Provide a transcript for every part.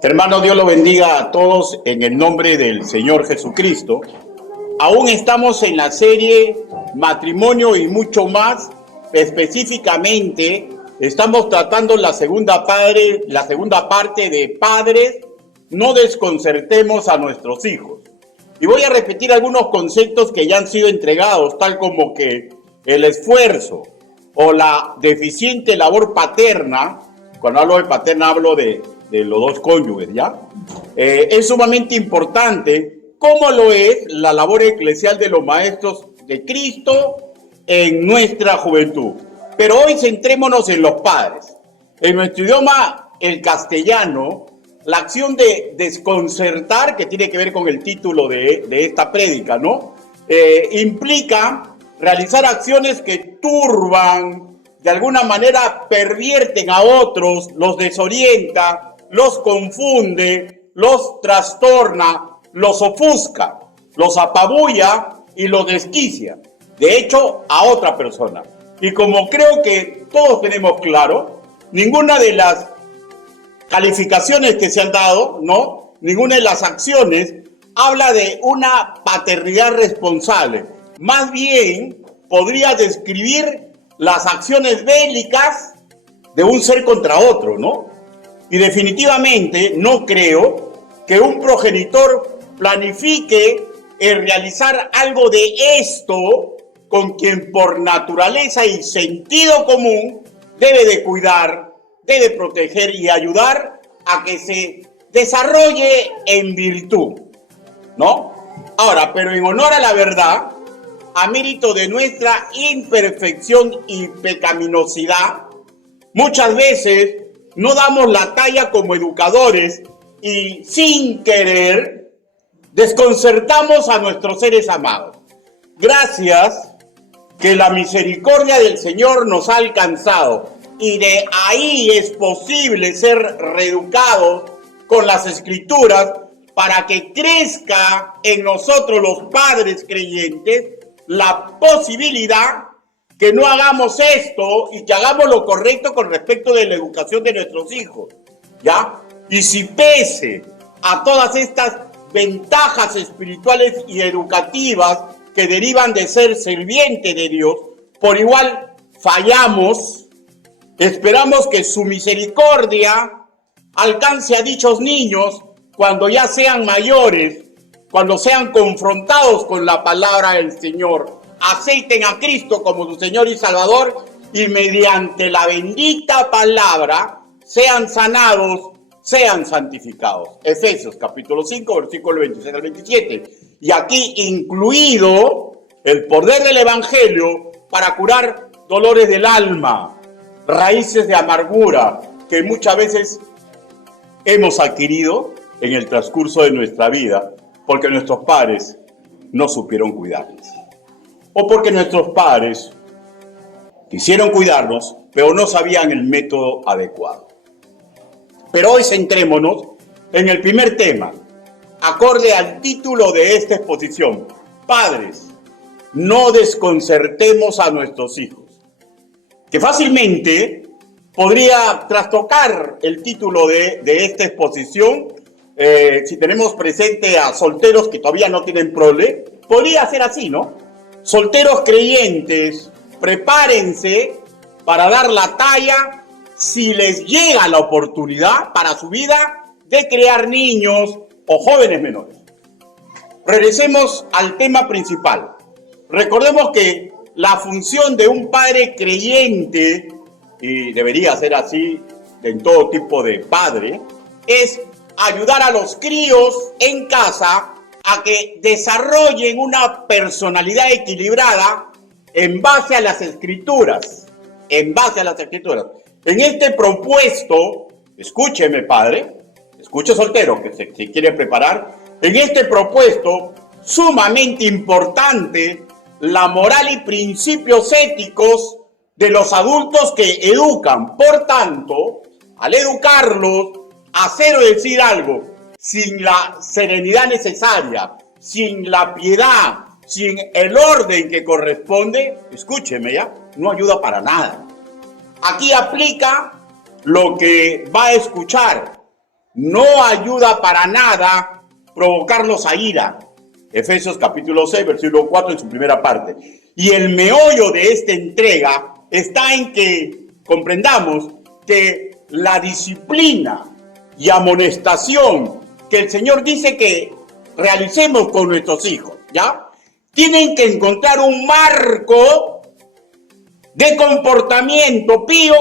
Hermano, Dios lo bendiga a todos en el nombre del Señor Jesucristo. Aún estamos en la serie Matrimonio y mucho más. Específicamente, estamos tratando la segunda parte de Padres, no desconcertemos a nuestros hijos. Y voy a repetir algunos conceptos que ya han sido entregados, tal como que el esfuerzo o la deficiente labor paterna. Cuando hablo de paterna hablo de los dos cónyuges, ¿ya? Es sumamente importante, como lo es la labor eclesial de los maestros de Cristo en nuestra juventud. Pero hoy centrémonos en los padres. En nuestro idioma, el castellano, la acción de desconcertar, que tiene que ver con el título de esta prédica, ¿no? Implica realizar acciones que turban, de alguna manera pervierten a otros, los desorienta, los confunde, los trastorna, los ofusca, los apabulla y los desquicia. De hecho, a otra persona. Y como creo que todos tenemos claro, ninguna de las calificaciones que se han dado, ¿no? Ninguna de las acciones habla de una paternidad responsable. Más bien, podría describir las acciones bélicas de un ser contra otro, ¿no? Y definitivamente no creo que un progenitor planifique el realizar algo de esto con quien por naturaleza y sentido común debe de cuidar, debe proteger y ayudar a que se desarrolle en virtud, ¿no? Ahora, pero en honor a la verdad, a mérito de nuestra imperfección y pecaminosidad, muchas veces no damos la talla como educadores y sin querer desconcertamos a nuestros seres amados. Gracias que la misericordia del Señor nos ha alcanzado y de ahí es posible ser reeducados con las Escrituras para que crezca en nosotros los padres creyentes la posibilidad que no hagamos esto y que hagamos lo correcto con respecto de la educación de nuestros hijos, ¿ya? Y si pese a todas estas ventajas espirituales y educativas que derivan de ser sirviente de Dios, por igual fallamos, esperamos que su misericordia alcance a dichos niños cuando ya sean mayores, cuando sean confrontados con la palabra del Señor, acepten a Cristo como su Señor y Salvador y mediante la bendita palabra sean sanados, sean santificados. Efesios capítulo 5, versículo 26 al 27. Y aquí incluido el poder del Evangelio para curar dolores del alma, raíces de amargura que muchas veces hemos adquirido en el transcurso de nuestra vida porque nuestros padres no supieron cuidarles. O porque nuestros padres quisieron cuidarnos, pero no sabían el método adecuado. Pero hoy centrémonos en el primer tema, acorde al título de esta exposición. Padres, no desconcertemos a nuestros hijos. Que fácilmente podría trastocar el título de esta exposición. Si tenemos presente a solteros que todavía no tienen prole, podría ser así, ¿no? Solteros creyentes, prepárense para dar la talla si les llega la oportunidad para su vida de crear niños o jóvenes menores. Regresemos al tema principal. Recordemos que la función de un padre creyente, y debería ser así en todo tipo de padre, es ayudar a los críos en casa a que desarrollen una personalidad equilibrada en base a las Escrituras. En base a las Escrituras. En este propuesto, escúcheme padre, escuche soltero que se quiere preparar, en este propuesto sumamente importante la moral y principios éticos de los adultos que educan. Por tanto, al educarlos, hacer o decir algo sin la serenidad necesaria, sin la piedad, sin el orden que corresponde, escúcheme ya, no ayuda para nada. Aquí aplica lo que va a escuchar. no ayuda para nada provocarlos a ira. Efesios capítulo 6, versículo 4 en su primera parte. Y el meollo de esta entrega está en que comprendamos que la disciplina y amonestación que el Señor dice que realicemos con nuestros hijos, ¿ya? Tienen que encontrar un marco de comportamiento pío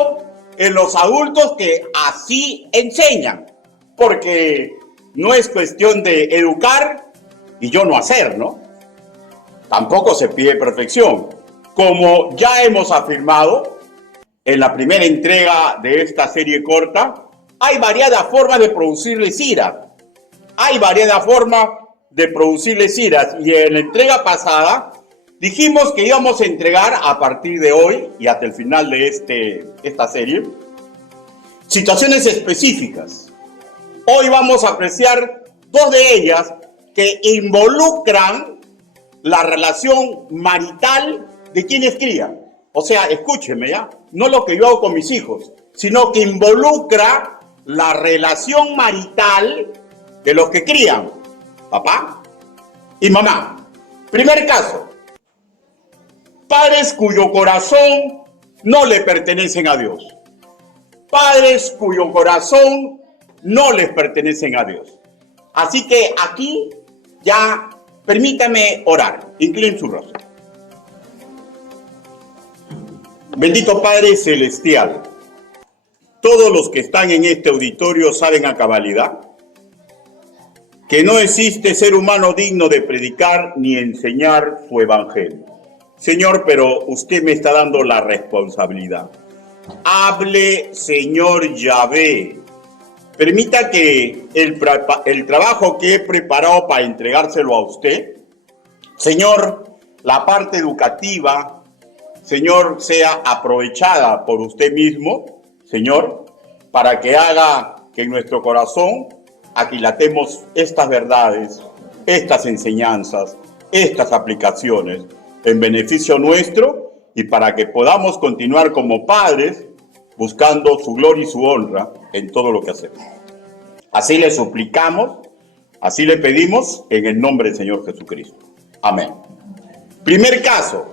en los adultos que así enseñan, porque no es cuestión de educar y yo no hacer, ¿no? Tampoco se pide perfección. Como ya hemos afirmado en la primera entrega de esta serie corta, hay variadas formas de producirles ira. Hay variadas formas de producirles iras. Y en la entrega pasada dijimos que íbamos a entregar a partir de hoy y hasta el final de esta serie situaciones específicas. Hoy vamos a apreciar dos de ellas que involucran la relación marital de quienes crían. O sea, escúcheme, ¿ya? No lo que yo hago con mis hijos, sino que involucra la relación marital de los que crían, papá y mamá. Primer caso, padres cuyo corazón no le pertenecen a Dios. Padres cuyo corazón no les pertenecen a Dios. Así que aquí ya permítame orar. Inclinen su rostro. Bendito Padre Celestial, todos los que están en este auditorio saben a cabalidad que no existe ser humano digno de predicar ni enseñar su evangelio. Señor, pero usted me está dando la responsabilidad. Hable, Señor Yahvé. Permita que el trabajo que he preparado para entregárselo a usted, Señor, la parte educativa, Señor, sea aprovechada por usted mismo, Señor, para que haga que en nuestro corazón aquilatemos estas verdades, estas enseñanzas, estas aplicaciones en beneficio nuestro y para que podamos continuar como padres buscando su gloria y su honra en todo lo que hacemos. Así le suplicamos, así le pedimos en el nombre del Señor Jesucristo. Amén. Primer caso,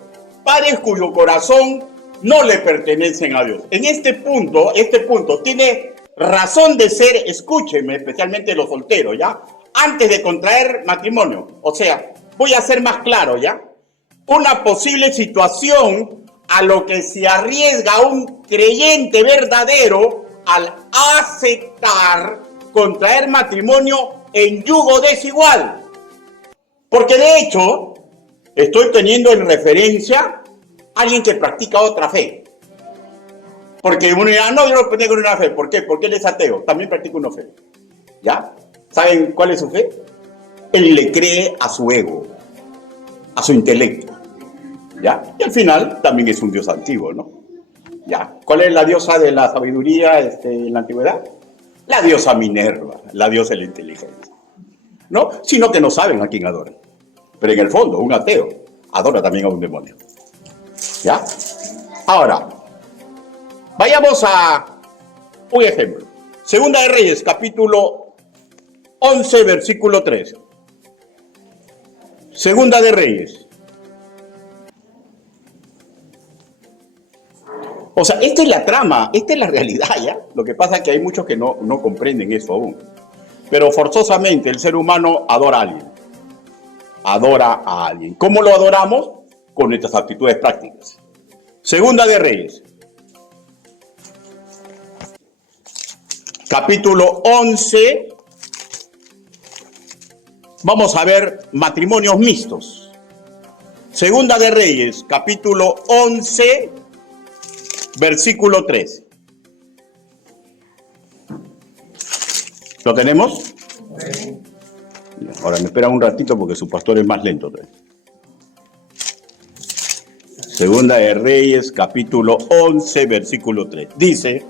padres cuyo corazón no le pertenecen a Dios. En este punto tiene razón de ser, escúchenme, especialmente los solteros, ¿ya? Antes de contraer matrimonio. O sea, voy a ser más claro, ¿ya? Una posible situación a lo que se arriesga un creyente verdadero al aceptar contraer matrimonio en yugo desigual. Porque de hecho, estoy teniendo en referencia a alguien que practica otra fe. Porque uno dirá, no, yo no practico una fe. ¿Por qué? Porque él es ateo. También practica una fe. ¿Ya? ¿Saben cuál es su fe? Él le cree a su ego, a su intelecto. ¿Ya? Y al final también es un dios antiguo, ¿no? ¿Ya? ¿Cuál es la diosa de la sabiduría en la antigüedad? La diosa Minerva, la diosa de la inteligencia. ¿No? Sino que no saben a quién adoran. Pero en el fondo, un ateo adora también a un demonio. ¿Ya? Ahora, vayamos a un ejemplo. Segunda de Reyes, capítulo 11, versículo 13. Segunda de Reyes. O sea, esta es la trama, esta es la realidad, ¿ya? Lo que pasa es que hay muchos que no comprenden eso aún. Pero forzosamente el ser humano adora a alguien. Adora a alguien. ¿Cómo lo adoramos? Con nuestras actitudes prácticas. Segunda de Reyes. Capítulo 11. Vamos a ver matrimonios mixtos. Segunda de Reyes, capítulo 11, versículo 3. ¿Lo tenemos? Sí. Ahora me espera un ratito porque su pastor es más lento. Segunda de Reyes, capítulo 11, versículo 3. Dice,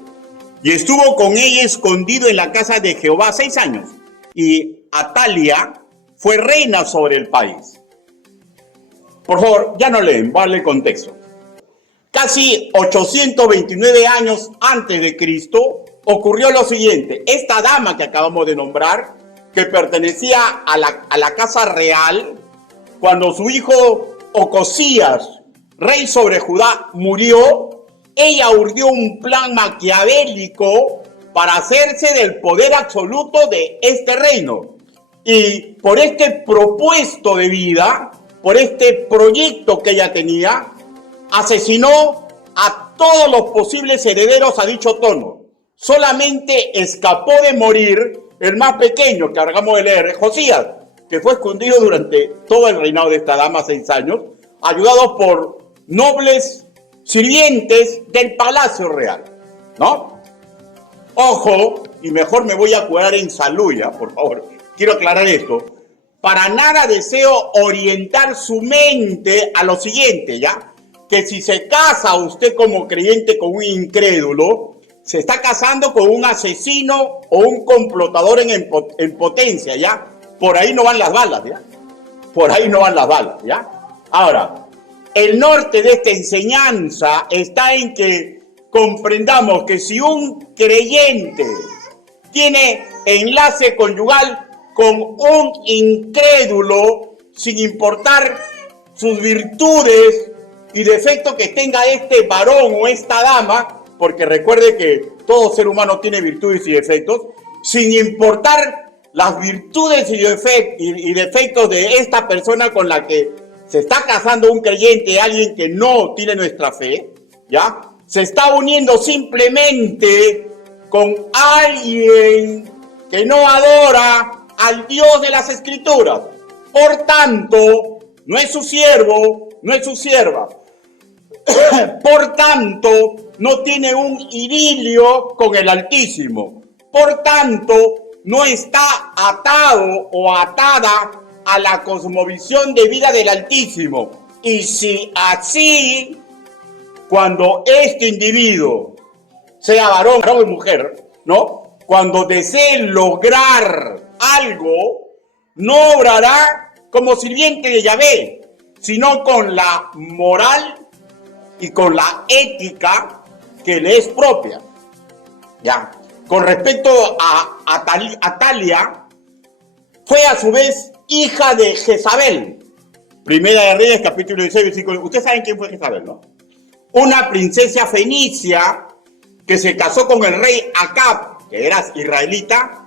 y estuvo con ella escondido en la casa de Jehová 6 años, y Atalia fue reina sobre el país. Por favor, ya no leen, voy a darle contexto. Casi 829 años antes de Cristo, ocurrió lo siguiente. Esta dama que acabamos de nombrar, que pertenecía a la casa real, cuando su hijo Ocosías, rey sobre Judá, murió, ella urdió un plan maquiavélico para hacerse del poder absoluto de este reino. Y por este propuesto de vida, por este proyecto que ella tenía, asesinó a todos los posibles herederos a dicho trono. Solamente escapó de morir el más pequeño, que acabamos de leer, Josías, que fue escondido durante todo el reinado de esta dama, 6 años, ayudado por nobles sirvientes del palacio real, ¿no? Ojo, y mejor me voy a cuidar en salud, ¿ya? Por favor, quiero aclarar esto. Para nada deseo orientar su mente a lo siguiente, ¿ya? Que si se casa usted como creyente con un incrédulo, se está casando con un asesino o un complotador en potencia, ¿ya? Por ahí no van las balas, ¿ya? Por ahí no van las balas, ¿ya? Ahora, el norte de esta enseñanza está en que comprendamos que si un creyente tiene enlace conyugal con un incrédulo, sin importar sus virtudes y defectos que tenga este varón o esta dama, porque recuerde que todo ser humano tiene virtudes y defectos, sin importar las virtudes y defectos de esta persona con la que se está casando un creyente, alguien que no tiene nuestra fe, ¿ya? Se está uniendo simplemente con alguien que no adora al Dios de las Escrituras. Por tanto, no es su siervo, no es su sierva. Por tanto, no tiene un idilio con el Altísimo. Por tanto, no está atado o atada a la cosmovisión de vida del Altísimo. Y si así, cuando este individuo, sea varón o mujer, ¿no? Cuando desee lograr algo, no obrará como sirviente de Yahvé, sino con la moral y con la ética que le es propia. Ya. Con respecto a Atalia, fue a su vez hija de Jezabel. Primera de Reyes, capítulo 16, versículo. Ustedes saben quién fue Jezabel, ¿no? Una princesa fenicia que se casó con el rey Acab, que era israelita,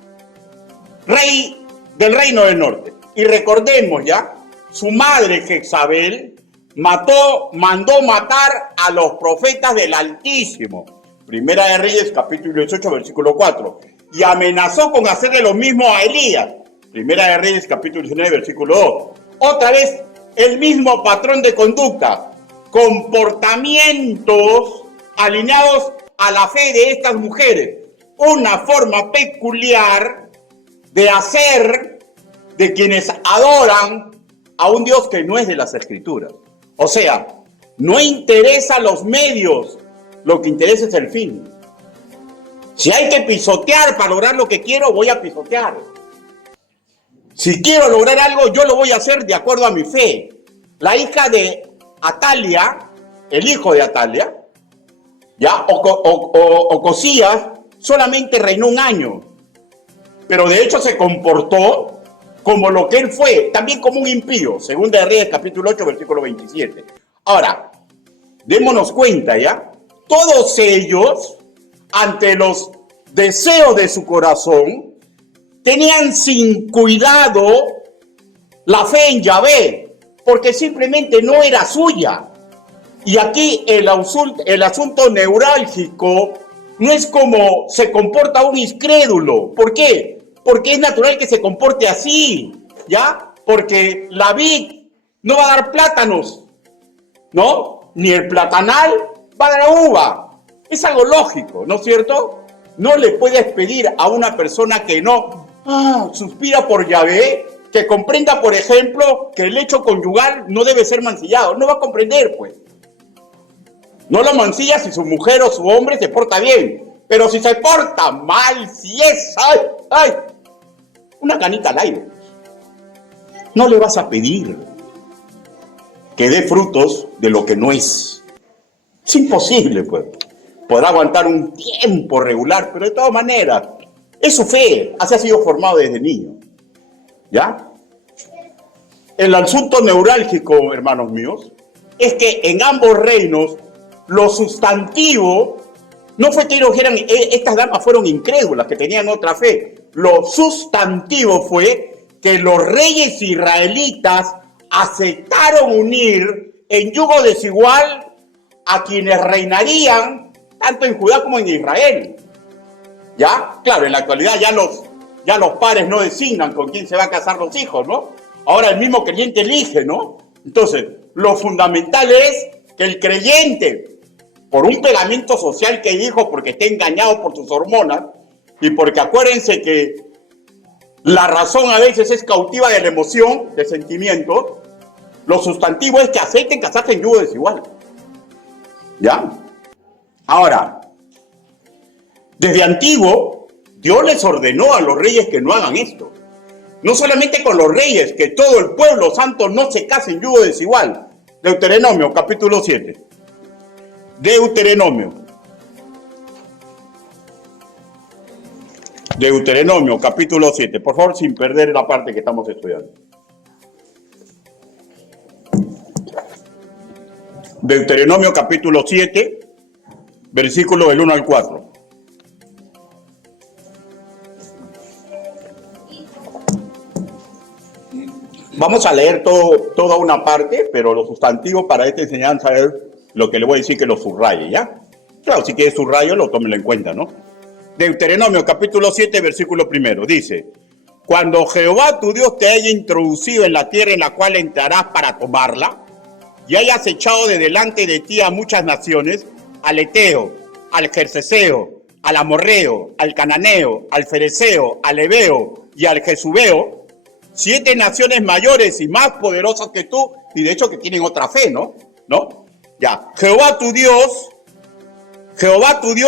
rey del reino del norte. Y recordemos ya, su madre Jezabel mandó matar a los profetas del Altísimo. Primera de Reyes, capítulo 18, versículo 4. Y amenazó con hacerle lo mismo a Elías. Primera de Reyes, capítulo 19, versículo 2. Otra vez, el mismo patrón de conducta. Comportamientos alineados a la fe de estas mujeres. Una forma peculiar de hacer de quienes adoran a un Dios que no es de las Escrituras. O sea, no interesa los medios, lo que interesa es el fin. Si hay que pisotear para lograr lo que quiero, voy a pisotear. Si quiero lograr algo, yo lo voy a hacer de acuerdo a mi fe. La hija de Atalia, el hijo de Atalia, ya, Ocosías, solamente reinó 1 año. Pero de hecho se comportó como lo que él fue, también como un impío. Segunda de Reyes, capítulo 8, versículo 27. Ahora, démonos cuenta, ¿ya? Todos ellos, ante los deseos de su corazón, tenían sin cuidado la fe en Yahvé, porque simplemente no era suya. Y aquí el asunto neurálgico no es como se comporta un incrédulo. ¿Por qué? Porque es natural que se comporte así, ¿ya? Porque la vid no va a dar plátanos, ¿no? Ni el platanal va a dar uva. Es algo lógico, ¿no es cierto? No le puedes pedir a una persona que no suspira por Yahvé, que comprenda, por ejemplo, que el lecho conyugal no debe ser mancillado. No va a comprender, pues. No lo mancilla si su mujer o su hombre se porta bien. Pero si se porta mal, si es... ¡Ay! Una canita al aire. No le vas a pedir que dé frutos de lo que no es. Es imposible, pues. podrá aguantar un tiempo regular, pero de todas maneras, es su fe, así ha sido formado desde niño. ¿Ya? El asunto neurálgico, hermanos míos, es que en ambos reinos, lo sustantivo, no fue que ellos dijeran, estas damas fueron incrédulas, que tenían otra fe. Lo sustantivo fue que los reyes israelitas aceptaron unir en yugo desigual a quienes reinarían tanto en Judá como en Israel. ¿Ya? Claro, en la actualidad ya los padres no designan con quién se va a casar los hijos, ¿no? Ahora el mismo creyente elige, ¿no? Entonces, lo fundamental es que el creyente, por un pegamento social que dijo, porque está engañado por sus hormonas, y porque acuérdense que la razón a veces es cautiva de la emoción, de sentimientos, lo sustantivo es que acepten casarse en yugo desigual. ¿Ya? Ahora, desde antiguo, Dios les ordenó a los reyes que no hagan esto. No solamente con los reyes, que todo el pueblo santo no se case en yugo desigual. Deuteronomio, capítulo 7. Deuteronomio, capítulo 7. Por favor, sin perder la parte que estamos estudiando. Deuteronomio, capítulo 7, versículos del 1 al 4. Vamos a leer toda una parte, pero lo sustantivo para esta enseñanza es lo que le voy a decir que lo subraye, ¿ya? Claro, si quiere subrayo, tómenlo en cuenta, ¿no? Deuteronomio, capítulo 7, versículo 1, dice: Cuando Jehová tu Dios te haya introducido en la tierra en la cual entrarás para tomarla, y hayas echado de delante de ti a muchas naciones, al Eteo, al Jerjeseo, al Amorreo, al Cananeo, al Fereceo, al Heveo y al Jesubeo, 7 naciones mayores y más poderosas que tú, y de hecho que tienen otra fe, ¿no? Ya, Jehová tu Dios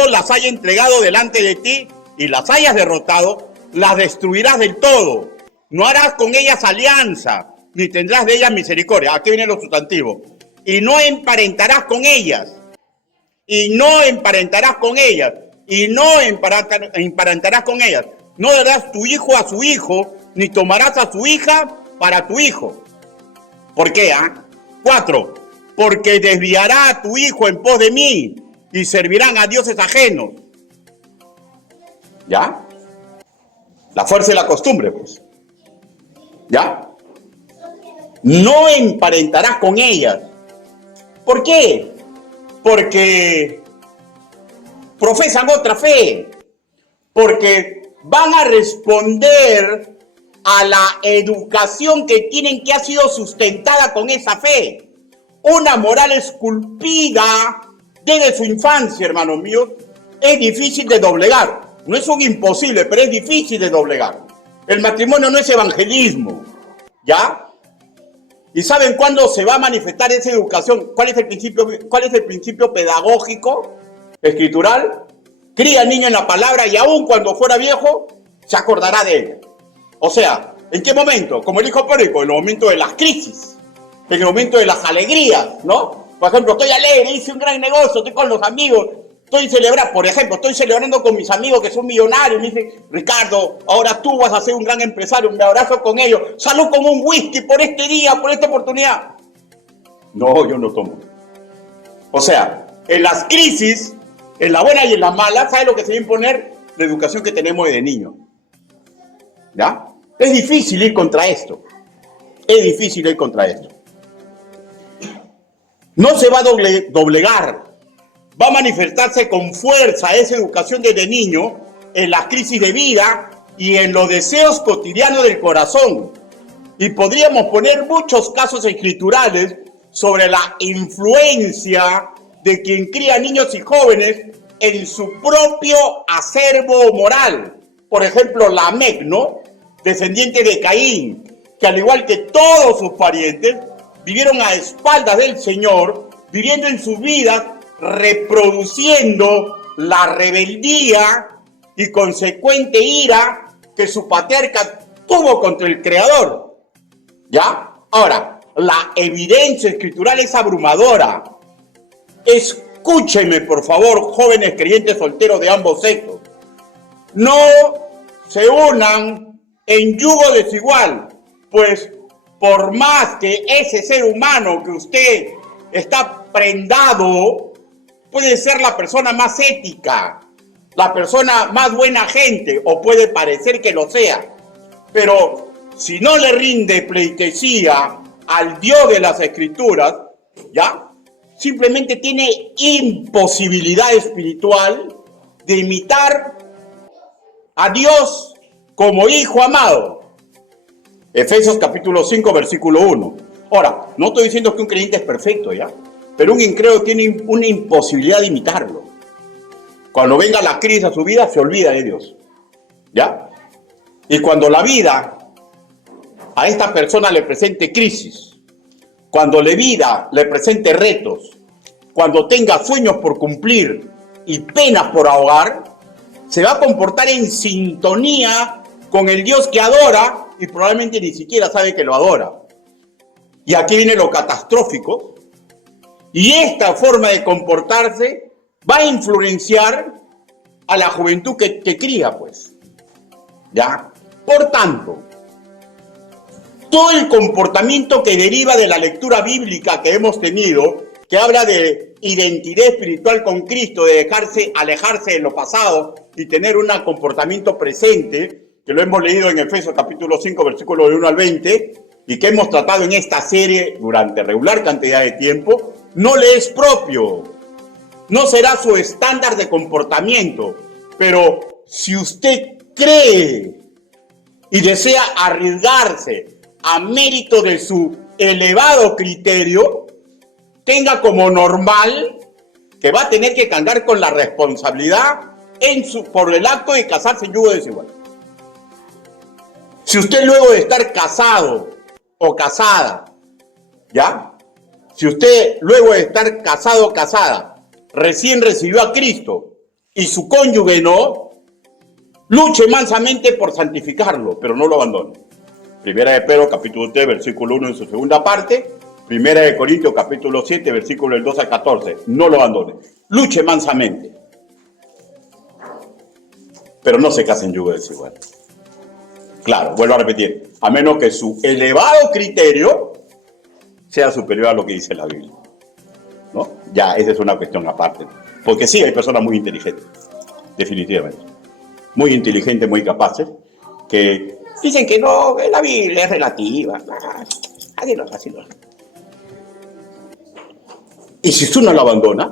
las haya entregado delante de ti y las hayas derrotado, las destruirás del todo. No harás con ellas alianza, ni tendrás de ellas misericordia. Aquí viene lo sustantivo. Y no emparentarás con ellas. No darás tu hijo a su hijo, ni tomarás a su hija para tu hijo. ¿Por qué? 4. Porque desviará a tu hijo en pos de mí, y servirán a dioses ajenos. ¿Ya? La fuerza y la costumbre, pues. ¿Ya? No emparentarás con ellas. ¿Por qué? Porque profesan otra fe. Porque van a responder a la educación que tienen, que ha sido sustentada con esa fe. Una moral esculpida desde su infancia, hermanos míos, es difícil de doblegar. No es un imposible, pero es difícil de doblegar. El matrimonio no es evangelismo, ¿ya? ¿Y saben cuándo se va a manifestar esa educación? ¿Cuál es el principio pedagógico, escritural? Cría al niño en la palabra y aún cuando fuera viejo, se acordará de él. O sea, ¿en qué momento? Como el hijo pródigo, en el momento de las crisis, en el momento de las alegrías, ¿no? Por ejemplo, estoy alegre, hice un gran negocio, estoy con los amigos, estoy celebrando con mis amigos que son millonarios, me dicen: Ricardo, ahora tú vas a ser un gran empresario, me abrazo con ellos, salud con un whisky por este día, por esta oportunidad. No, yo no tomo. O sea, en las crisis, en la buena y en la mala, ¿sabes lo que se va a imponer? La educación que tenemos desde niño. ¿Ya? Es difícil ir contra esto. No se va a doblegar. Va a manifestarse con fuerza esa educación desde niño en las crisis de vida y en los deseos cotidianos del corazón. Y podríamos poner muchos casos escriturales sobre la influencia de quien cría niños y jóvenes en su propio acervo moral. Por ejemplo, Lamec, ¿no? Descendiente de Caín, que al igual que todos sus parientes, vivieron a espaldas del Señor, viviendo en sus vidas, reproduciendo la rebeldía y consecuente ira que su patriarca tuvo contra el Creador. ¿Ya? Ahora, la evidencia escritural es abrumadora. Es escúchenme por favor, jóvenes creyentes solteros de ambos sexos. No se unan en yugo desigual, pues por más que ese ser humano que usted está prendado, puede ser la persona más ética, la persona más buena gente, o puede parecer que lo sea. Pero si no le rinde pleitesía al Dios de las Escrituras, ¿ya? Simplemente tiene imposibilidad espiritual de imitar a Dios como hijo amado. Efesios capítulo 5, versículo 1. Ahora, no estoy diciendo que un creyente es perfecto, ¿ya? Pero un incrédulo tiene una imposibilidad de imitarlo. Cuando venga la crisis a su vida, se olvida de Dios, ¿ya? Y cuando la vida a esta persona le presente crisis, cuando la vida le presente retos, cuando tenga sueños por cumplir y penas por ahogar, se va a comportar en sintonía con el Dios que adora y probablemente ni siquiera sabe que lo adora. Y aquí viene lo catastrófico. Y esta forma de comportarse va a influenciar a la juventud que cría, pues. ¿Ya? Por tanto, todo el comportamiento que deriva de la lectura bíblica que hemos tenido, que habla de identidad espiritual con Cristo, de alejarse de lo pasado y tener un comportamiento presente, que lo hemos leído en Efesios capítulo 5, versículos de 1 al 20, y que hemos tratado en esta serie durante regular cantidad de tiempo, no le es propio, no será su estándar de comportamiento. Pero si usted cree y desea arriesgarse a mérito de su elevado criterio, tenga como normal que va a tener que cargar con la responsabilidad por el acto de casarse en yugo desigual. Si usted luego de estar casado o casada, ¿ya? Si usted luego de estar casado o casada recién recibió a Cristo y su cónyuge no, luche mansamente por santificarlo, pero no lo abandone. Primera de Pedro capítulo 3, versículo 1 en su segunda parte. Primera de Corintios capítulo 7, versículo del 2 al 14. No lo abandone. Luche mansamente. Pero no se case en yugo desigual. Claro, vuelvo a repetir. A menos que su elevado criterio sea superior a lo que dice la Biblia, ¿no? Ya, esa es una cuestión aparte. Porque sí, hay personas muy inteligentes. Definitivamente. Muy inteligentes, muy capaces. Que dicen que no, que la Biblia es relativa. Así no. Y si tú no lo abandonas,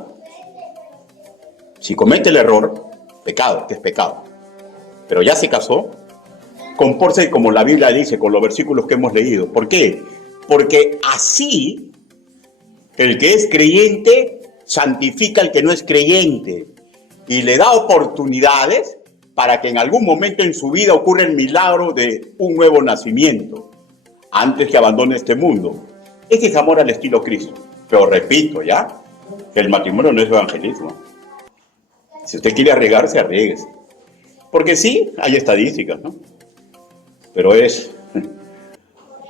si comete el error, pecado, que es pecado, pero ya se casó, compórtese como la Biblia dice, con los versículos que hemos leído. ¿Por qué? Porque así el que es creyente santifica al que no es creyente y le da oportunidades para que en algún momento en su vida ocurra el milagro de un nuevo nacimiento antes que abandone este mundo. Ese es amor al estilo Cristo. Pero repito, ¿ya? Que el matrimonio no es evangelismo. Si usted quiere arriesgarse, arriesguese. Porque sí, hay estadísticas, ¿no? Pero es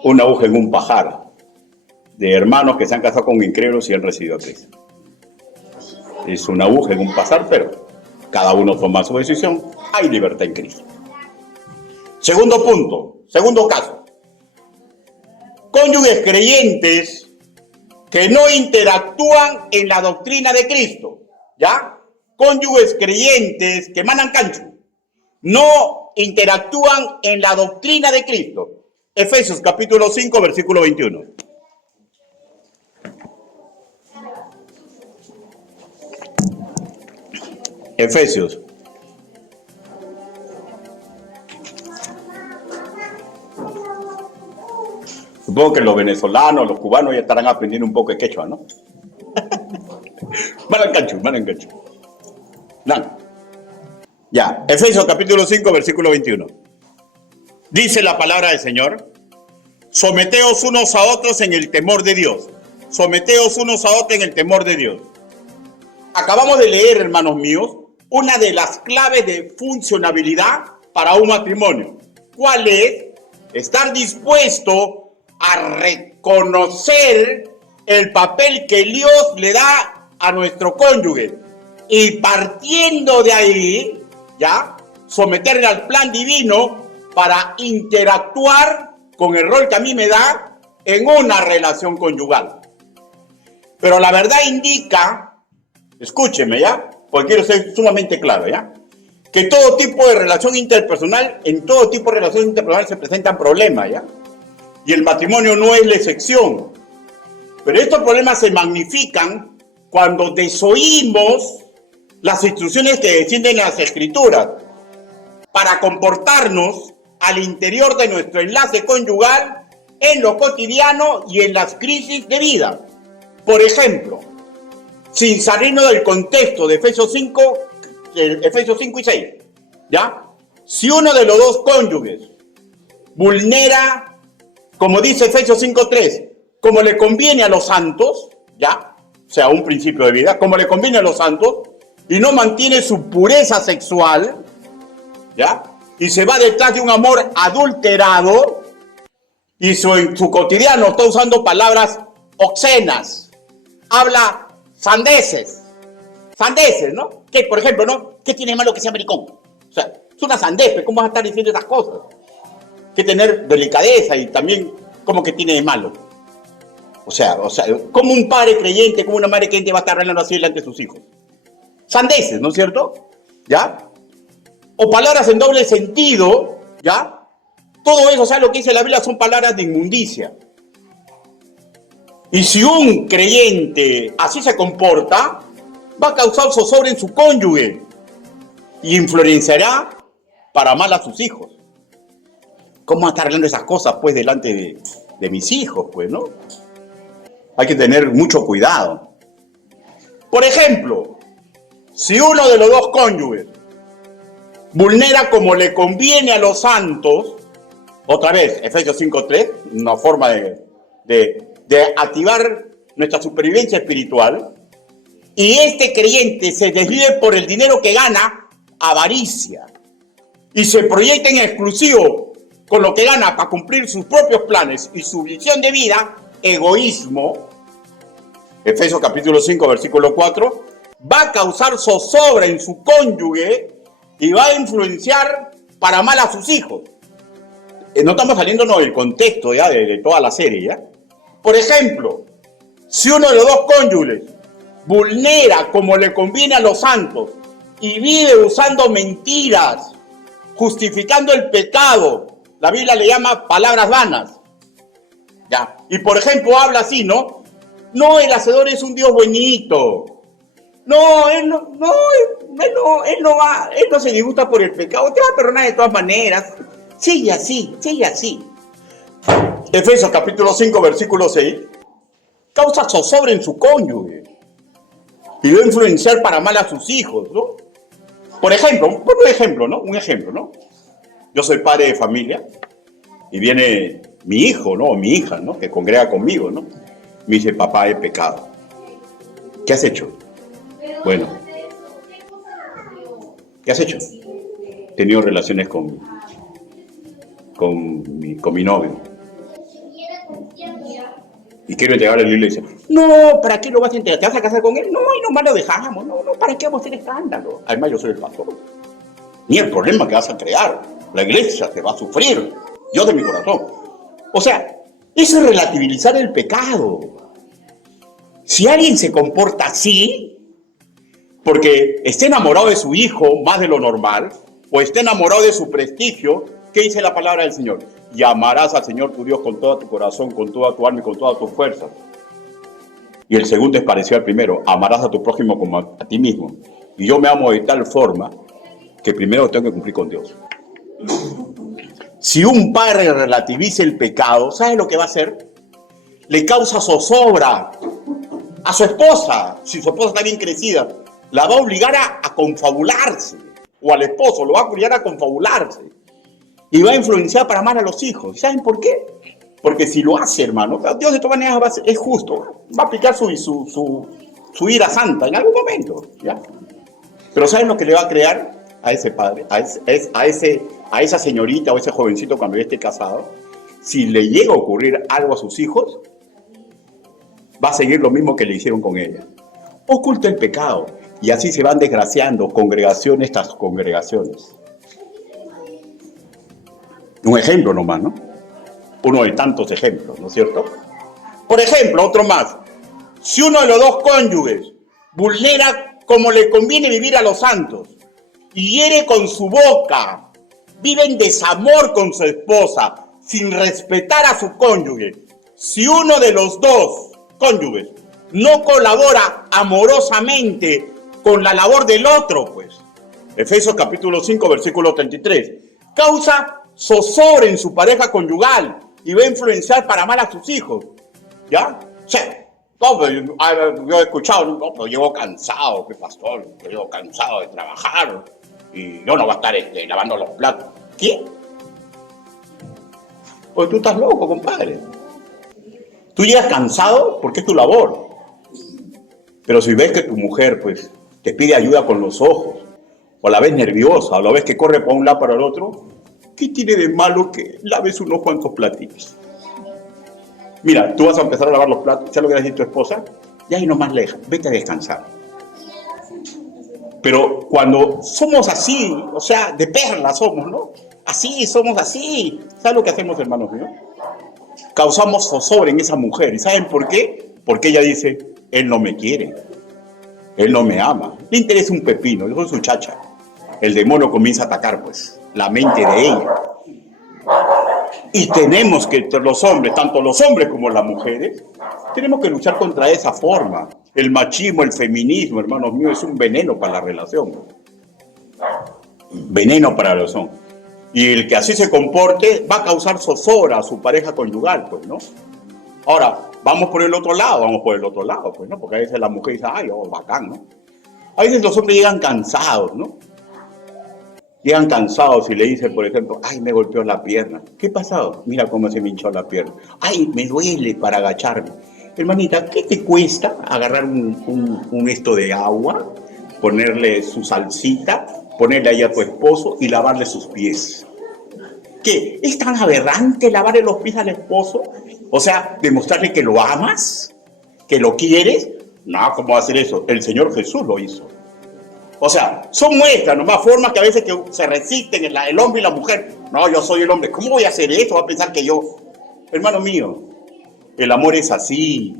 una aguja en un pajar de hermanos que se han casado con incrédulos y han recibido a Cristo. Es una aguja en un pajar, pero cada uno toma su decisión. Hay libertad en Cristo. Segundo punto, segundo caso. Cónyuges creyentes que no interactúan en la doctrina de Cristo, ¿ya? Cónyuges creyentes que manan cancho, no interactúan en la doctrina de Cristo. Efesios capítulo 5, versículo 21. Efesios. Supongo que los venezolanos, los cubanos ya estarán aprendiendo un poco de quechua, ¿no? Malancancho. Ya, Efesios capítulo 5, versículo 21. Dice la palabra del Señor: someteos unos a otros en el temor de Dios. Someteos unos a otros en el temor de Dios. Acabamos de leer, hermanos míos, una de las claves de funcionabilidad para un matrimonio. ¿Cuál es? Estar dispuesto a reconocer el papel que Dios le da a nuestro cónyuge y partiendo de ahí, ¿ya? Someterle al plan divino para interactuar con el rol que a mí me da en una relación conyugal. Pero la verdad indica, escúcheme, ¿ya? Porque quiero ser sumamente claro, ¿ya? Que todo tipo de relación interpersonal, en todo tipo de relación interpersonal se presentan problemas, ¿ya? Y el matrimonio no es la excepción. Pero estos problemas se magnifican cuando desoímos las instrucciones que descienden en las Escrituras para comportarnos al interior de nuestro enlace conyugal en lo cotidiano y en las crisis de vida. Por ejemplo, sin salirnos del contexto de Efesios 5 y 6, ¿ya? Si uno de los dos cónyuges vulnera, como dice Efesios 5:3, como le conviene a los santos, ¿ya? O sea, un principio de vida, como le conviene a los santos, y no mantiene su pureza sexual, ¿ya? Y se va detrás de un amor adulterado, y en su cotidiano está usando palabras obscenas, habla sandeces, ¿no? Que, por ejemplo, ¿no? ¿Qué tiene de malo que sea maricón? O sea, es una sandez, ¿cómo vas a estar diciendo esas cosas? Hay que tener delicadeza y también, ¿cómo que tiene de malo? O sea, ¿cómo un padre creyente, como una madre creyente va a estar hablando así delante de sus hijos? Sandeces, ¿no es cierto? ¿Ya? O palabras en doble sentido, ¿ya? Todo eso, ¿sabes lo que dice la Biblia? Son palabras de inmundicia. Y si un creyente así se comporta, va a causar zozobra en su cónyuge y influenciará para mal a sus hijos. ¿Cómo va a estar hablando esas cosas, pues, delante de mis hijos, pues, no? Hay que tener mucho cuidado. Por ejemplo, si uno de los dos cónyuges vulnera como le conviene a los santos, otra vez, Efesios 5:3, una forma de activar nuestra supervivencia espiritual, y este creyente se desvive por el dinero que gana, avaricia, y se proyecta en exclusivo con lo que gana para cumplir sus propios planes y su visión de vida, egoísmo, Efesios capítulo 5, versículo 4, va a causar zozobra en su cónyuge y va a influenciar para mal a sus hijos. No estamos saliéndonos del contexto ya de toda la serie, ¿ya? Por ejemplo, si uno de los dos cónyuges vulnera como le conviene a los santos y vive usando mentiras, justificando el pecado, la Biblia le llama palabras vanas, ¿ya? Y por ejemplo habla así, ¿no? No, el Hacedor es un Dios bonito. No, él no se disgusta por el pecado, te va a perdonar de todas maneras. Sigue así. Efesios capítulo 5, versículo 6, causa zozobra en su cónyuge y va a influenciar para mal a sus hijos, ¿no? Por ejemplo, un ejemplo, ¿no? Yo soy padre de familia y viene mi hijo, ¿no? O mi hija, ¿no? Que congrega conmigo, ¿no? Me dice, papá, he pecado. ¿Qué has hecho? Bueno, ¿qué has hecho? He tenido relaciones con mi novio. Y quiero entregar el libro y dice, no, ¿para qué lo vas a entregar? ¿Te vas a casar con él? No, y nomás lo dejamos. No, ¿para qué vamos a hacer escándalo? Además, yo soy el pastor. Ni el problema que vas a crear. La iglesia te va a sufrir. Yo de mi corazón. O sea, eso es relativizar el pecado. Si alguien se comporta así, porque está enamorado de su hijo más de lo normal, o está enamorado de su prestigio, ¿qué dice la palabra del Señor? Y amarás al Señor tu Dios con todo tu corazón, con toda tu alma y con toda tu fuerza. Y el segundo es parecido al primero, amarás a tu prójimo como a ti mismo. Y yo me amo de tal forma que primero tengo que cumplir con Dios. Si un padre relativiza el pecado, ¿sabe lo que va a hacer? Le causa zozobra a su esposa, si su esposa está bien crecida, la va a obligar a confabularse, o al esposo lo va a obligar a confabularse, y va a influenciar para mal a los hijos. ¿Saben por qué? Porque si lo hace, hermano, Dios de todas maneras es justo, va a aplicar su ira santa en algún momento, ¿ya? Pero ¿saben lo que le va a crear a ese padre, a esa señorita o ese jovencito cuando ya esté casado? Si le llega a ocurrir algo a sus hijos, va a seguir lo mismo que le hicieron con ella. oculta el pecado. Y así se van desgraciando congregaciones tras congregaciones. Un ejemplo nomás, ¿no? Uno de tantos ejemplos, ¿no es cierto? Por ejemplo, otro más. Si uno de los dos cónyuges vulnera como le conviene vivir a los santos y hiere con su boca, vive en desamor con su esposa, sin respetar a su cónyuge, si uno de los dos cónyuges no colabora amorosamente con la labor del otro, pues, Efesios capítulo 5, versículo 33, causa zozobra en su pareja conyugal y va a influenciar para mal a sus hijos, ¿ya? O sea, no, pero yo he escuchado, no, pero llego cansado, ¿qué pastor? Yo llego cansado de trabajar y yo no voy a estar lavando los platos. ¿Qué? Pues tú estás loco, compadre. Tú llegas cansado porque es tu labor. Pero si ves que tu mujer, pues, te pide ayuda con los ojos, o la ves nerviosa, o la ves que corre para un lado para el otro, ¿qué tiene de malo que laves unos cuantos platitos? Mira, tú vas a empezar a lavar los platos, ¿sabes lo que le dice tu esposa? Y ahí nomás le dejas, vete a descansar. Pero cuando somos así, o sea, de perla somos, ¿no? Así, somos así. ¿Sabes lo que hacemos, hermanos míos? Causamos zozobra en esa mujer. ¿Y saben por qué? Porque ella dice, él no me quiere, él no me ama, le interesa un pepino, yo soy su chacha. El demonio comienza a atacar, pues, la mente de ella. Y tenemos que, los hombres, tanto los hombres como las mujeres, tenemos que luchar contra esa forma. El machismo, el feminismo, hermanos míos, es un veneno para la relación. Veneno para la relación. Y el que así se comporte va a causar zozobra a su pareja conyugal, pues, ¿no? Ahora, vamos por el otro lado, pues, ¿no? Porque a veces la mujer dice, ay, oh, bacán, ¿no? A veces los hombres llegan cansados, ¿no? Llegan cansados y le dicen, por ejemplo, ay, me golpeó la pierna. ¿Qué ha pasado? Mira cómo se me hinchó la pierna. Ay, me duele para agacharme. Hermanita, ¿qué te cuesta agarrar un esto de agua, ponerle su salsita, ponerle ahí a tu esposo y lavarle sus pies? ¿Qué? ¿Es tan aberrante lavarle los pies al esposo? O sea, demostrarle que lo amas, que lo quieres. No, ¿cómo va a hacer eso? El Señor Jesús lo hizo. O sea, son muestras, nomás formas que a veces que se resisten el hombre y la mujer. No, yo soy el hombre. ¿Cómo voy a hacer eso? Va a pensar que yo... Hermano mío, el amor es así.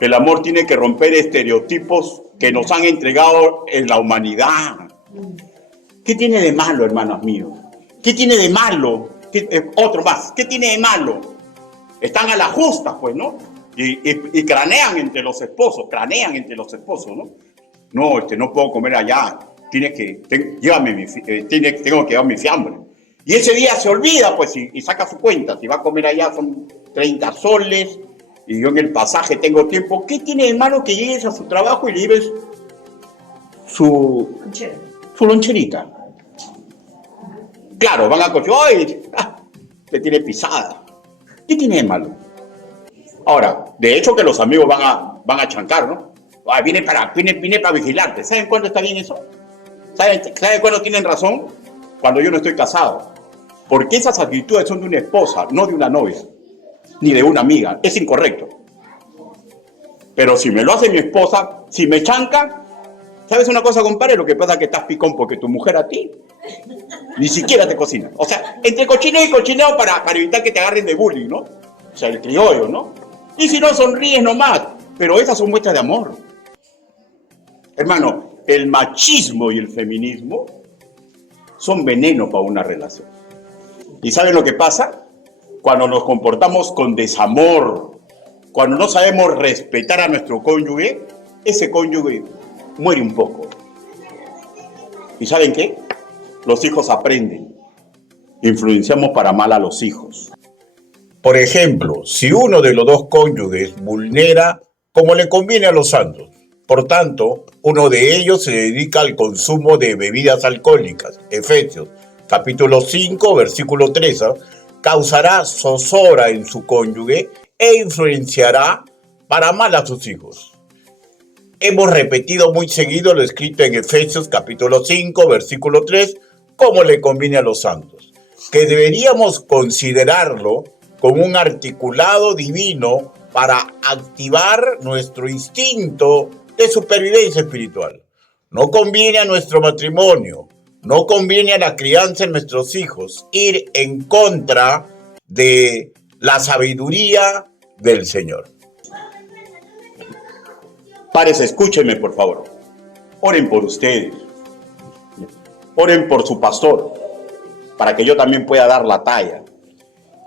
El amor tiene que romper estereotipos que nos han entregado en la humanidad. ¿Qué tiene de malo, hermanos míos? ¿Qué tiene de malo? Otro más. ¿Qué tiene de malo? Están a la justa, pues, ¿no? Y cranean entre los esposos, ¿no? No, no puedo comer allá. Tengo que llevar mi fiambre. Y ese día se olvida, pues, y saca su cuenta. Si va a comer allá son 30 soles, y yo en el pasaje tengo tiempo. ¿Qué tiene de malo que llegues a su trabajo y le lleves su loncherita? Claro, van a coger, ¡ay! Te tiene pisada. ¿Qué tiene de malo? Ahora, de hecho que los amigos van a chancar, ¿no? Ay, vine para vigilarte. ¿Saben cuándo está bien eso? ¿Saben cuándo tienen razón? Cuando yo no estoy casado. Porque esas actitudes son de una esposa, no de una novia, ni de una amiga. Es incorrecto. Pero si me lo hace mi esposa, si me chanca, ¿sabes una cosa, compadre? Lo que pasa es que estás picón porque tu mujer a ti ni siquiera te cocina. O sea, entre cochineo y cochineo para evitar que te agarren de bullying, ¿no? O sea, el criollo, ¿no? Y si no, sonríes nomás. Pero esas son muestras de amor. Hermano, el machismo y el feminismo son veneno para una relación. ¿Y saben lo que pasa? Cuando nos comportamos con desamor, cuando no sabemos respetar a nuestro cónyuge, ese cónyuge muere un poco. ¿Y saben qué? Los hijos aprenden. Influenciamos para mal a los hijos. Por ejemplo, si uno de los dos cónyuges vulnera como le conviene a los santos, por tanto, uno de ellos se dedica al consumo de bebidas alcohólicas, Efesios capítulo 5, versículo 13, causará zozobra en su cónyuge e influenciará para mal a sus hijos. Hemos repetido muy seguido lo escrito en Efesios capítulo 5, versículo 3, como le conviene a los santos, que deberíamos considerarlo como un articulado divino para activar nuestro instinto de supervivencia espiritual. No conviene a nuestro matrimonio, no conviene a la crianza de nuestros hijos ir en contra de la sabiduría del Señor. Padres, escúchenme por favor. Oren por ustedes. Oren por su pastor, para que yo también pueda dar la talla.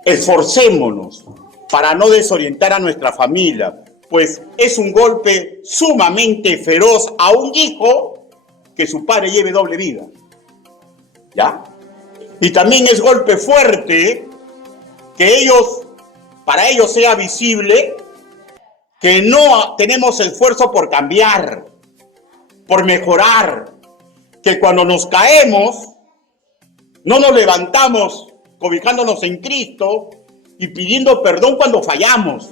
Esforcémonos para no desorientar a nuestra familia, pues es un golpe sumamente feroz a un hijo que su padre lleve doble vida. ¿Ya? Y también es golpe fuerte que para ellos sea visible que no tenemos esfuerzo por cambiar, por mejorar, que cuando nos caemos, no nos levantamos cobijándonos en Cristo y pidiendo perdón cuando fallamos.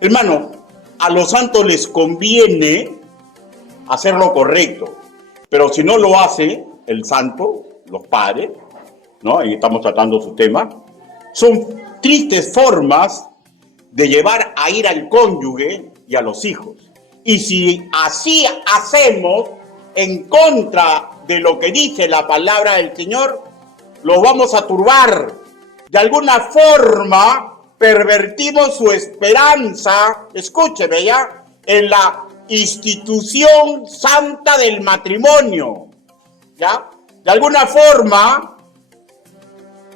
Hermano, a los santos les conviene hacer lo correcto, pero si no lo hace el santo, los padres, ¿no? Ahí estamos tratando su tema, son tristes formas de llevar a ir al cónyuge y a los hijos. Y si así hacemos en contra de lo que dice la palabra del Señor, lo vamos a turbar. De alguna forma pervertimos su esperanza, escúcheme ya, en la institución santa del matrimonio, ¿ya? De alguna forma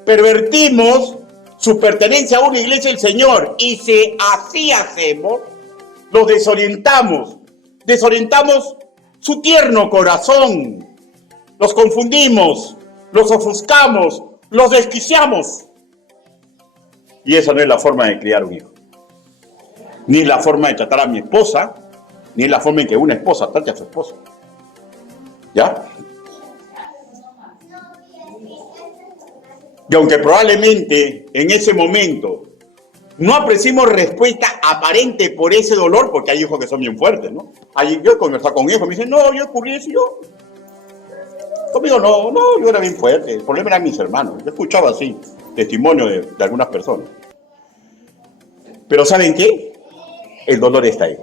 pervertimos su pertenencia a una iglesia del Señor, y si así hacemos, los desorientamos su tierno corazón, los confundimos, los ofuscamos, los desquiciamos. Y esa no es la forma de criar un hijo. Ni es la forma de tratar a mi esposa, ni es la forma en que una esposa trate a su esposo. ¿Ya? Y aunque probablemente en ese momento no apreciemos respuesta aparente por ese dolor, porque hay hijos que son bien fuertes, ¿no? Yo he conversado con hijos, me dicen, no, yo ocurrí eso, conmigo no, yo era bien fuerte, el problema eran mis hermanos. Yo he escuchado así testimonio de algunas personas. Pero ¿saben qué? El dolor está ahí.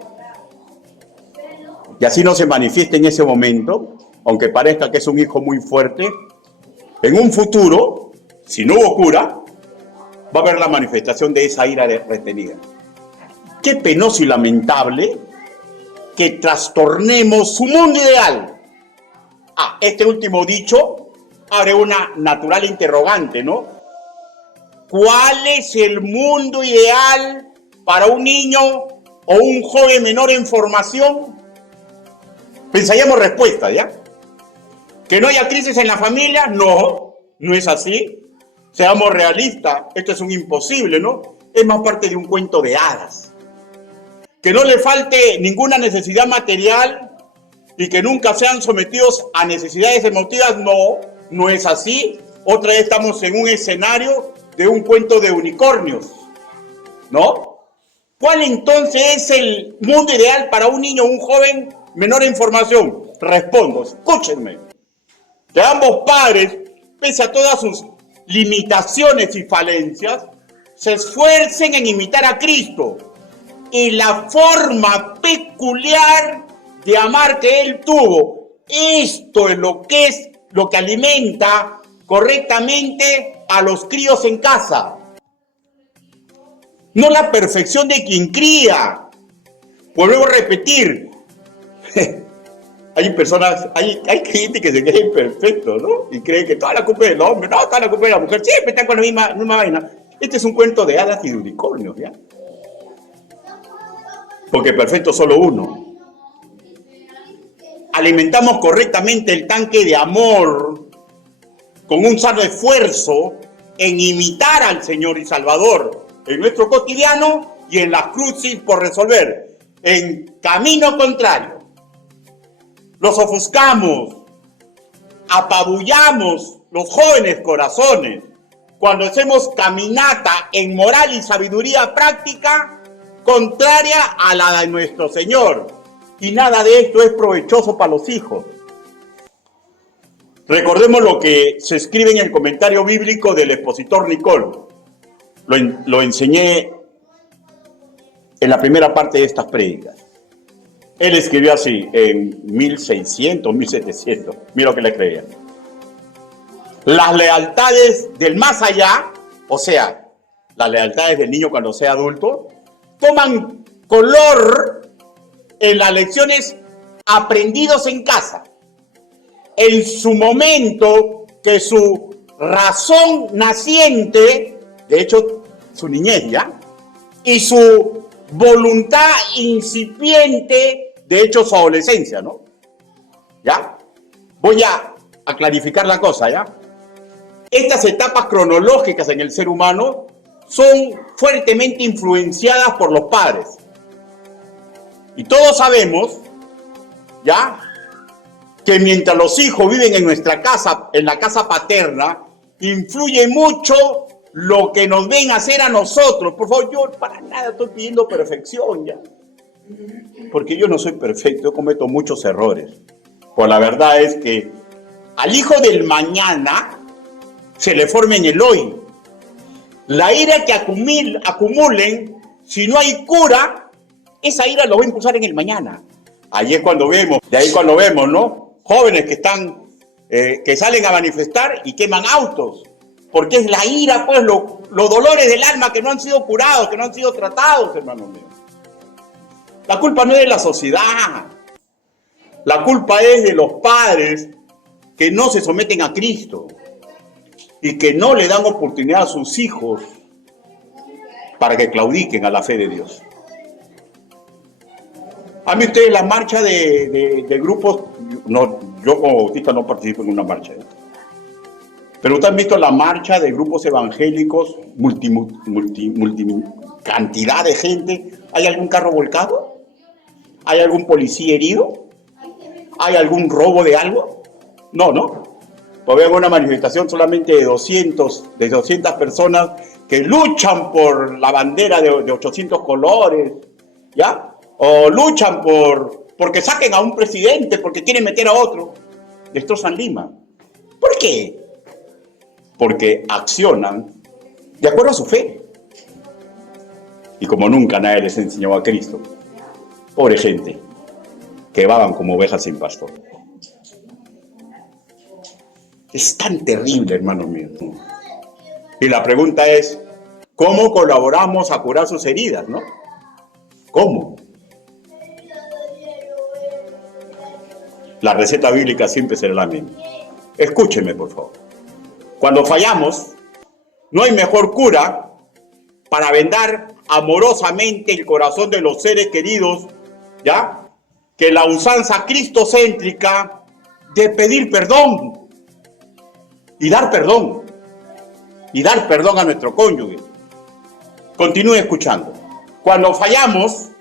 Y así no se manifiesta en ese momento, aunque parezca que es un hijo muy fuerte, en un futuro, si no hubo cura, va a haber la manifestación de esa ira retenida. Qué penoso y lamentable que trastornemos su mundo ideal. Este último dicho abre una natural interrogante, ¿no? ¿Cuál es el mundo ideal para un niño o un joven menor en formación? Pensaríamos respuesta, ¿ya? ¿Que no haya crisis en la familia? No es así. Seamos realistas, esto es un imposible, ¿no? Es más parte de un cuento de hadas. Que no le falte ninguna necesidad material y que nunca sean sometidos a necesidades emotivas, no es así. Otra vez estamos en un escenario de un cuento de unicornios, ¿no? ¿Cuál entonces es el mundo ideal para un niño o un joven menor en formación? Respondo, escúchenme. Que ambos padres, pese a todas sus limitaciones y falencias, se esfuercen en imitar a Cristo y la forma peculiar de amar que Él tuvo. Esto es lo que alimenta correctamente a los críos en casa. No la perfección de quien cría. Vuelvo a repetir. Hay personas, hay gente que se cree perfecto, ¿no? Y cree que toda la culpa es del hombre, no, toda la culpa es de la mujer, siempre están con la misma vaina. Este es un cuento de hadas y de unicornios, ¿ya? Porque perfecto solo uno. Alimentamos correctamente el tanque de amor con un sano esfuerzo en imitar al Señor y Salvador en nuestro cotidiano y en las crucis por resolver. En camino contrario, los ofuscamos, apabullamos los jóvenes corazones cuando hacemos caminata en moral y sabiduría práctica contraria a la de nuestro Señor. Y nada de esto es provechoso para los hijos. Recordemos lo que se escribe en el comentario bíblico del expositor Nicole. Lo enseñé en la primera parte de estas prédicas. Él escribió así en 1600, 1700. Mira lo que le creía. Las lealtades del más allá, o sea, las lealtades del niño cuando sea adulto, toman color en las lecciones aprendidas en casa. En su momento que su razón naciente, de hecho su niñez ya, y su voluntad incipiente, de hecho su adolescencia, ¿no? ¿Ya? Voy a clarificar la cosa, ¿ya? Estas etapas cronológicas en el ser humano son fuertemente influenciadas por los padres. Y todos sabemos, ¿ya?, que mientras los hijos viven en nuestra casa, en la casa paterna, influye mucho lo que nos ven hacer a nosotros. Por favor, yo para nada estoy pidiendo perfección ya. Porque yo no soy perfecto, yo cometo muchos errores. Pues la verdad es que al hijo del mañana se le forma en el hoy. La ira que acumulen, si no hay cura, esa ira lo va a impulsar en el mañana. Ahí es cuando vemos, de ahí cuando vemos, ¿no?, jóvenes que están, que salen a manifestar y queman autos. Porque es la ira, pues, los dolores del alma que no han sido curados, que no han sido tratados, hermanos míos. La culpa no es de la sociedad. La culpa es de los padres que no se someten a Cristo y que no le dan oportunidad a sus hijos para que claudiquen a la fe de Dios. A mí ustedes la marcha de grupos, no, yo como bautista no participo en una marcha. Pero ustedes han visto la marcha de grupos evangélicos, cantidad de gente. ¿Hay algún carro volcado? ¿Hay algún policía herido? ¿Hay algún robo de algo? No, ¿no? Pues veo una manifestación solamente de 200 personas que luchan por la bandera de 800 colores, ¿ya? O luchan porque saquen a un presidente, porque quieren meter a otro. Destrozan Lima. ¿Por qué? Porque accionan de acuerdo a su fe. Y como nunca nadie les enseñó a Cristo, pobre gente, que vagan como ovejas sin pastor. Es tan terrible, hermanos míos. Y la pregunta es, ¿cómo colaboramos a curar sus heridas, no? ¿Cómo? La receta bíblica siempre será la misma. Escúchenme, por favor. Cuando fallamos, no hay mejor cura para vendar amorosamente el corazón de los seres queridos, ¿ya?, que la usanza cristocéntrica de pedir perdón y dar perdón. Y dar perdón a nuestro cónyuge. Continúe escuchando. Cuando fallamos,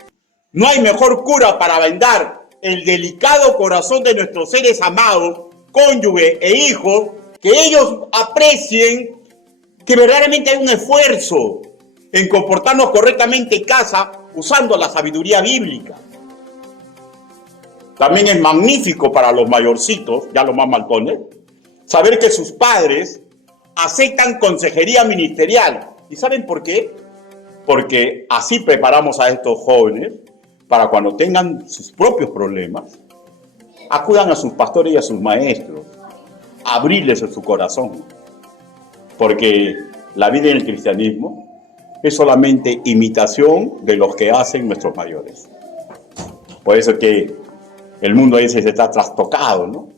no hay mejor cura para vendar el delicado corazón de nuestros seres amados, cónyuge e hijos, que ellos aprecien que verdaderamente hay un esfuerzo en comportarnos correctamente en casa usando la sabiduría bíblica. También es magnífico para los mayorcitos, ya los más maltones, saber que sus padres aceptan consejería ministerial. ¿Y saben por qué? Porque así preparamos a estos jóvenes para cuando tengan sus propios problemas, acudan a sus pastores y a sus maestros, abrirles su corazón. Porque la vida en el cristianismo es solamente imitación de los que hacen nuestros mayores. Por eso que el mundo a veces está trastocado, ¿no?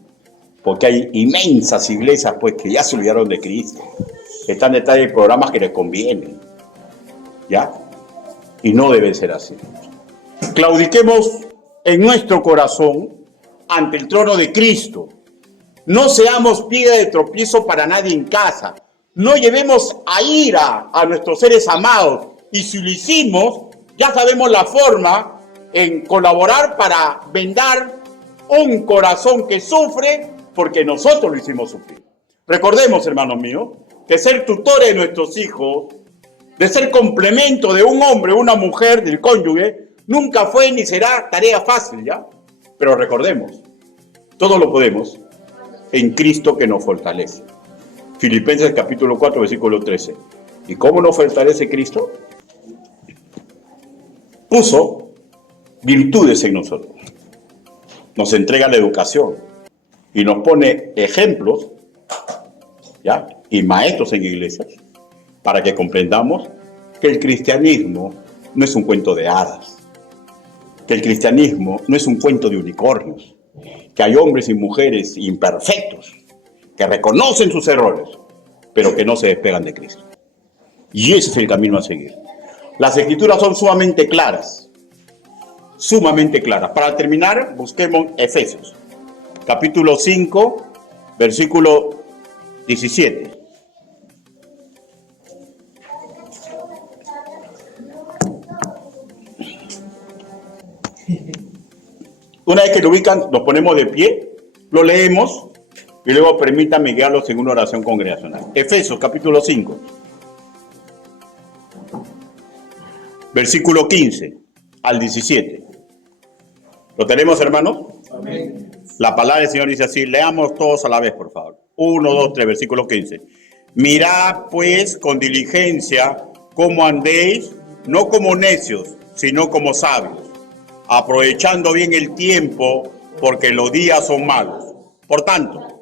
Porque hay inmensas iglesias, pues, que ya se olvidaron de Cristo. Están detrás de programas que les convienen, ¿ya? Y no debe ser así. Claudiquemos en nuestro corazón ante el trono de Cristo. No seamos piedra de tropiezo para nadie en casa. No llevemos a ira a nuestros seres amados. Y si lo hicimos, ya sabemos la forma en colaborar para vendar un corazón que sufre porque nosotros lo hicimos sufrir. Recordemos, hermanos míos, que ser tutores de nuestros hijos, de ser complemento de un hombre o una mujer, del cónyuge, nunca fue ni será tarea fácil, ¿ya? Pero recordemos, todo lo podemos en Cristo que nos fortalece. Filipenses capítulo 4, versículo 13. ¿Y cómo nos fortalece Cristo? Puso virtudes en nosotros. nos entrega la educación y nos pone ejemplos, ¿ya?, y maestros en iglesias para que comprendamos que el cristianismo no es un cuento de hadas, que el cristianismo no es un cuento de unicornios, que hay hombres y mujeres imperfectos que reconocen sus errores, pero que no se despegan de Cristo. Y ese es el camino a seguir. Las escrituras son sumamente claras. Sumamente claras. Para terminar, busquemos Efesios, capítulo 5, versículo 17. Una vez que lo ubican, nos ponemos de pie, lo leemos y luego permítanme guiarlos en una oración congregacional. Efesios, capítulo 5, versículo 15 al 17. ¿Lo tenemos, hermanos? Amén. La palabra del Señor dice así, leamos todos a la vez, por favor. 1, 2, 3, versículo 15. Mirad, pues, con diligencia cómo andéis, no como necios, sino como sabios, aprovechando bien el tiempo, porque los días son malos. Por tanto,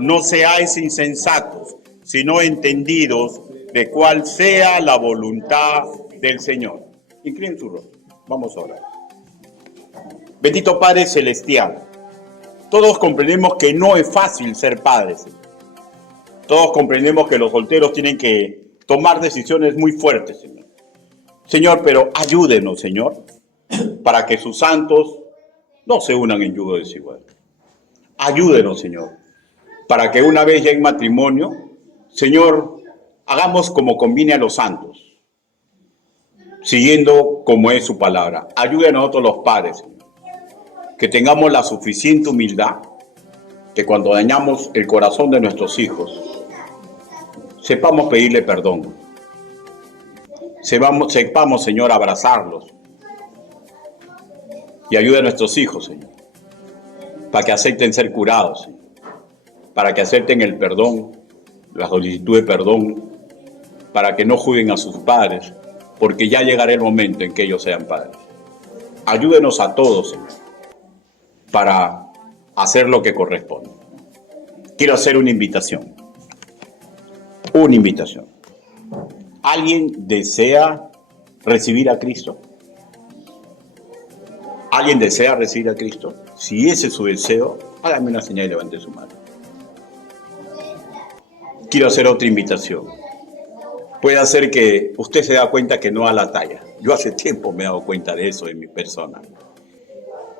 no seáis insensatos, sino entendidos de cuál sea la voluntad del Señor. Inclinen su rostro. Vamos a orar. Bendito Padre Celestial, todos comprendemos que no es fácil ser padres. Todos comprendemos que los solteros tienen que tomar decisiones muy fuertes, Señor. Señor, pero ayúdenos, Señor, para que sus santos no se unan en yugo desigual. Ayúdenos, Señor, para que una vez ya en matrimonio, Señor, hagamos como conviene a los santos, siguiendo como es su palabra. Ayúdenos a nosotros los padres, Señor, que tengamos la suficiente humildad, que cuando dañamos el corazón de nuestros hijos, sepamos pedirle perdón. Sepamos, Señor, abrazarlos. Y ayude a nuestros hijos, Señor, para que acepten ser curados, Señor, para que acepten el perdón, la solicitud de perdón, para que no juzguen a sus padres, porque ya llegará el momento en que ellos sean padres. Ayúdenos a todos, Señor, para hacer lo que corresponde. Quiero hacer una invitación. Una invitación. ¿Alguien desea recibir a Cristo? ¿Alguien desea recibir a Cristo? Si ese es su deseo, hágame una señal y levante su mano. Quiero hacer otra invitación. Puede ser que usted se da cuenta que no da la talla. Yo hace tiempo me he dado cuenta de eso en mi persona.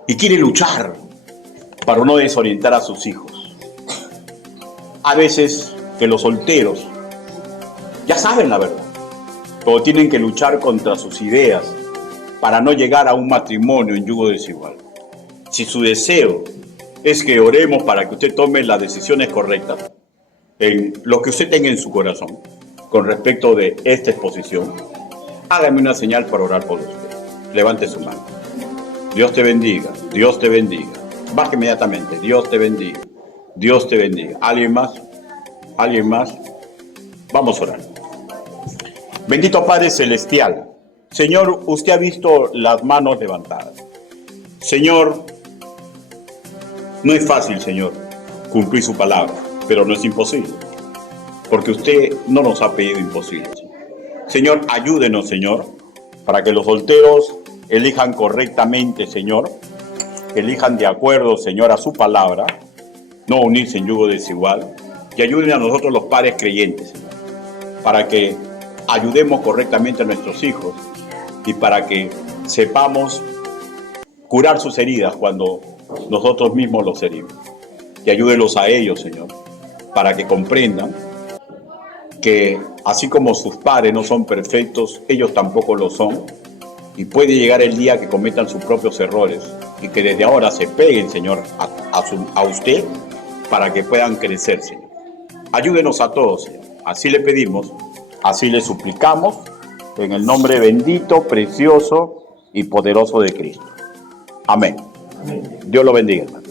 Y quiere luchar para no desorientar a sus hijos. A veces que los solteros ya saben la verdad, pero tienen que luchar contra sus ideas para no llegar a un matrimonio en yugo desigual. Si su deseo es que oremos para que usted tome las decisiones correctas en lo que usted tenga en su corazón con respecto de esta exposición, hágame una señal para orar por usted. Levante su mano. Dios te bendiga, Dios te bendiga. Baje inmediatamente, Dios te bendiga, Dios te bendiga. ¿Alguien más? ¿Alguien más? Vamos a orar. Bendito Padre Celestial, Señor, usted ha visto las manos levantadas. Señor, no es fácil, Señor, cumplir su palabra, pero no es imposible, porque usted no nos ha pedido imposible. Señor, ayúdenos, Señor, para que los solteros elijan correctamente, Señor, elijan de acuerdo, Señor, a su palabra, no unirse en yugo desigual, y ayuden a nosotros los padres creyentes, Señor, para que ayudemos correctamente a nuestros hijos y para que sepamos curar sus heridas cuando nosotros mismos los herimos. Y ayúdelos a ellos, Señor, para que comprendan que así como sus padres no son perfectos, ellos tampoco lo son, y puede llegar el día que cometan sus propios errores y que desde ahora se peguen, Señor, a usted para que puedan crecer, Señor. Ayúdenos a todos, Señor. Así le pedimos, así le suplicamos, en el nombre bendito, precioso y poderoso de Cristo. Amén. Amén. Dios lo bendiga, hermano.